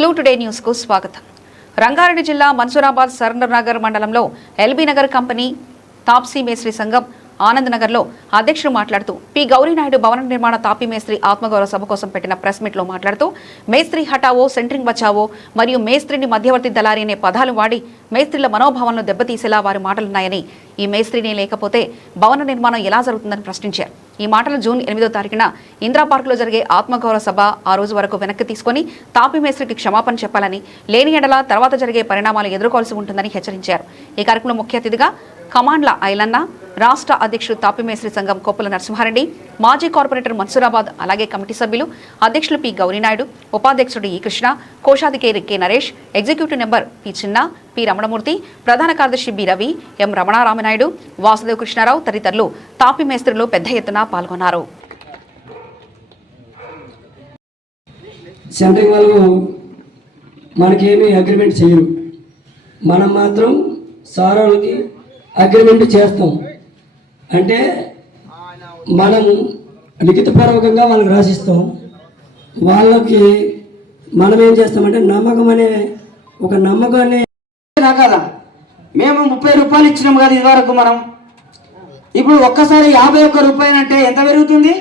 Clue today news కు స్వాగతం. రంగారెడ్డి జిల్లా మన్సూరాబాద్ సరెండర్ నగర్ మండలంలో ఎల్బీ నగర్ కంపెనీ తాప్సీ మేస్త్రి సంఘం ఆనంద్ నగర్లో అధ్యక్షుడు మాట్లాడుతూ పి గౌరీనాయుడు భవన నిర్మాణ తాపీ మేస్త్రి ఆత్మగౌరవ సభ కోసం పెట్టిన ప్రెస్ మీట్లో మాట్లాడుతూ మేస్త్రి హటావో, సెంట్రింగ్ బచావో మరియు మేస్త్రిని మధ్యవర్తి దళారి అనే పదాలు వాడి మేస్త్రిల మనోభావాలను దెబ్బతీసేలా వారి మాటలున్నాయని, ఈ మేస్త్రిని లేకపోతే భవన నిర్మాణం ఎలా జరుగుతుందని ప్రశ్నించారు. ఈ మాటలు జూన్ 8వ తారీఖున ఇందిరా పార్కులో జరిగే ఆత్మగౌరవ సభ ఆ రోజు వరకు వెనక్కి తీసుకుని తాపీ మేస్త్రికి క్షమాపణ చెప్పాలని, లేని ఎడల తర్వాత జరిగే పరిణామాలు ఎదుర్కోవాల్సి ఉంటుందని హెచ్చరించారు. ఈ కార్యక్రమంలో ముఖ్య అతిథిగా కమాండ్ల ఐలన్న, రాష్ట్ర అధ్యక్షుడు తాపీ మేస్త్రి సంఘం కొప్పుల నరసింహారెడ్డి, మాజీ కార్పొరేటర్ మన్సూరాబాద్, అలాగే కమిటీ సభ్యులు అధ్యక్షులు పి గౌరీనాయుడు, ఉపాధ్యక్షుడు ఈ కృష్ణ, కోశాధికారి K Naresh, executive number P చిన్న, పి రమణమూర్తి, ప్రధాన కార్యదర్శి బి రవి, ఎం రమణారామనాయుడు, వాసుదేవ్ కృష్ణారావు తదితరులు తాపీ మేస్త్రులు పెద్ద ఎత్తున పాల్గొన్నారు. సెంట్రింగ్ వాళ్ళు మనకేమీ అగ్రిమెంట్ చేయరు, మనం మాత్రం సారాలకి అగ్రిమెంట్ చేస్తాం. అంటే మనం లిఖితపూర్వకంగా వాళ్ళకి రాసిస్తాం. వాళ్ళకి మనం ఏం చేస్తామంటే నమ్మకం అనే ఒక నమ్మకాన్ని కదా, మేము 30 రూపాయలు ఇచ్చినాం కదా ఇదివరకు. మనం ఇప్పుడు ఒక్కసారి 51 రూపాయలు అంటే ఎంత పెరుగుతుంది?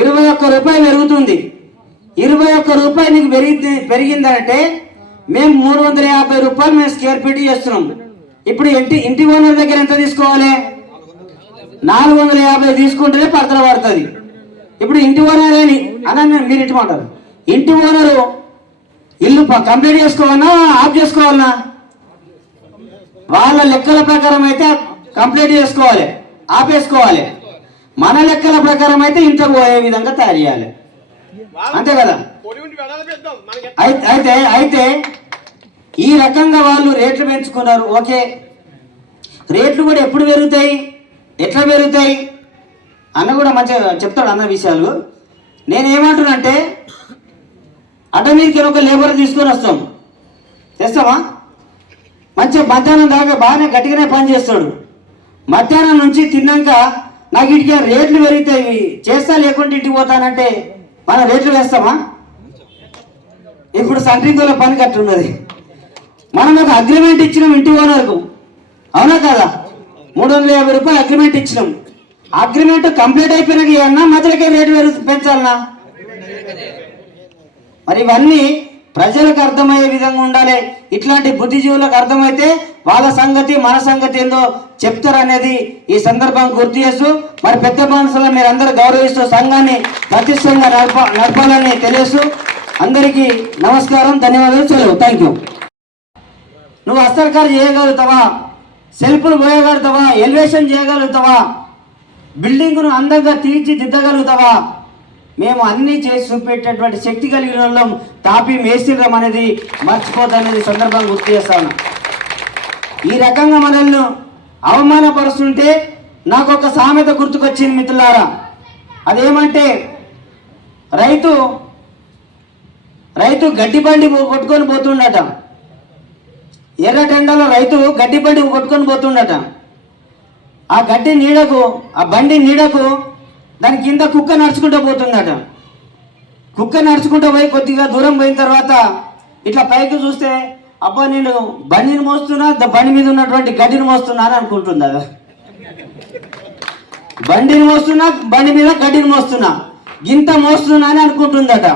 21 రూపాయలు పెరుగుతుంది. 21 రూపాయలు నీకు పెరిగిందంటే మేము 350 రూపాయలు మేము స్క్వేర్ ఫీట్ చేస్తున్నాం. ఇప్పుడు ఇంటి ఓనర్ దగ్గర ఎంత తీసుకోవాలి? 450 తీసుకుంటేనే పడతల పడుతుంది. ఇప్పుడు ఇంటి ఓనర్ అని మీరు ఇట్టమంటారు, ఇంటి ఓనరు ఇల్లు కంప్లీట్ చేసుకోవాలన్నా ఆఫ్ చేసుకోవాలన్నా? వాళ్ళ లెక్కల ప్రకారం అయితే కంప్లీట్ చేసుకోవాలి, ఆపేసుకోవాలి. మన లెక్కల ప్రకారం అయితే ఇంట్లో పోయే విధంగా తయారు చేయాలి, అంతే కదా? అయితే ఈ రకంగా వాళ్ళు రేట్లు పెంచుకున్నారు. ఓకే, రేట్లు కూడా ఎప్పుడు పెరుగుతాయి, ఎట్లా పెరుగుతాయి అన్న కూడా మంచిగా చెప్తాడు అన్న విషయాలు. నేనేమంటున్నానంటే అటమీకి ఒక లేబర్ తీసుకొని తెస్తామా? మంచిగా మధ్యాహ్నం దాకా బాగానే గట్టిగానే పని చేస్తాడు. మధ్యాహ్నం నుంచి తిన్నాక నాకు ఇంటికి రేట్లు పెరుగుతాయి చేస్తా లేకుంటే ఇంటికి పోతానంటే మనం రేట్లు వేస్తామా? ఇప్పుడు సెంట్రింగ్ పని కట్టున్నది. మనం ఒక అగ్రిమెంట్ ఇచ్చినాం ఇంటి ఓనర్కు, అవునా కదా? 350 రూపాయలు అగ్రిమెంట్ ఇచ్చినాం. అగ్రిమెంట్ కంప్లీట్ అయిపోయినాక ఏమన్నా మధ్యలోకే రేటు పెంచాలన్నా? మరి ఇవన్నీ ప్రజలకు అర్థమయ్యే విధంగా ఉండాలి. ఇట్లాంటి బుద్ధిజీవులకు అర్థమైతే వాళ్ళ సంగతి మన సంగతి ఏందో చెప్తారనేది ఈ సందర్భంగా గుర్తు చేస్తూ, మరి పెద్ద మనుషులను మీరు అందరూ గౌరవిస్తూ సంఘాన్ని ప్రతిష్టంగా నడపాలని తెలియస్తూ అందరికీ నమస్కారం, ధన్యవాదాలు, సెలవు. Thank you. నువ్వు అస్తర్కారు చేయగలుగుతావా? సెల్ఫ్లు పోయగలుగుతావా? ఎలివేషన్ చేయగలుగుతావా? బిల్డింగ్ను అందంగా తీర్చిదిద్దగలుగుతావా? మేము అన్నీ చేసి చూపెట్టేటువంటి శక్తి కలిగిన వాళ్ళం తాపీ మేస్త్రం అనేది మర్చిపోద్దనేది సందర్భంగా గుర్తు చేస్తాను. ఈ రకంగా మనల్ని అవమానపరుస్తుంటే నాకు ఒక సామెత గుర్తుకొచ్చింది మిత్రులారా. అదేమంటే రైతు గడ్డి బండి కొట్టుకొని పోతుండట. ఎర్రటెండలో రైతు గడ్డి బండి కొట్టుకొని పోతుండట. ఆ గడ్డి నీడకు, ఆ బండి నీడకు దాని కింద కుక్క నడుచుకుంటూ పోతుందట. కుక్క నడుచుకుంటూ పోయి కొద్దిగా దూరం పోయిన తర్వాత ఇట్లా పైకి చూస్తే, అబ్బా నేను బండిని మోస్తున్నా, బండి మీద ఉన్నటువంటి గడ్డిని మోస్తున్నా అని అనుకుంటుంది. అదా బండిని మోస్తున్నా, బండి మీద గడ్డిని మోస్తున్నా, గింత మోస్తున్నా అని అనుకుంటుందట.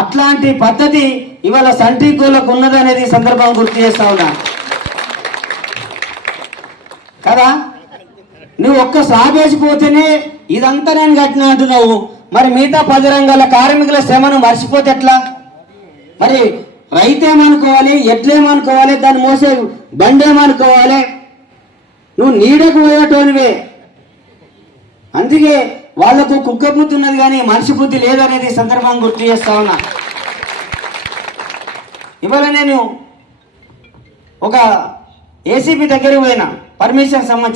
అట్లాంటి పద్ధతి ఇవాళ సెంట్రింగ్లకు ఉన్నదనేది సందర్భం గుర్తు చేస్తా ఉన్నా కదా. నువ్వు ఒక్క సాగేసిపోతేనే ఇదంతా నేను కట్టిన అంటున్నావు. మరి మిగతా 10 రంగాల కార్మికుల శ్రమను మర్చిపోతే ఎట్లా? మరి రైతేమనుకోవాలి, ఎట్లేమనుకోవాలి, దాన్ని మోసే బండేమనుకోవాలి? నువ్వు నీడకు పోయేటోనివే. అందుకే వాళ్లకు కుక్క బుద్ధి ఉన్నది కానీ మనిషి బుద్ధి లేదనేది సందర్భంగా గుర్తు చేస్తా ఉన్నా. ఇవాళ నేను ఒక ఏసీపీ దగ్గరికి పోయినా పర్మిషన్ సంబంధించి.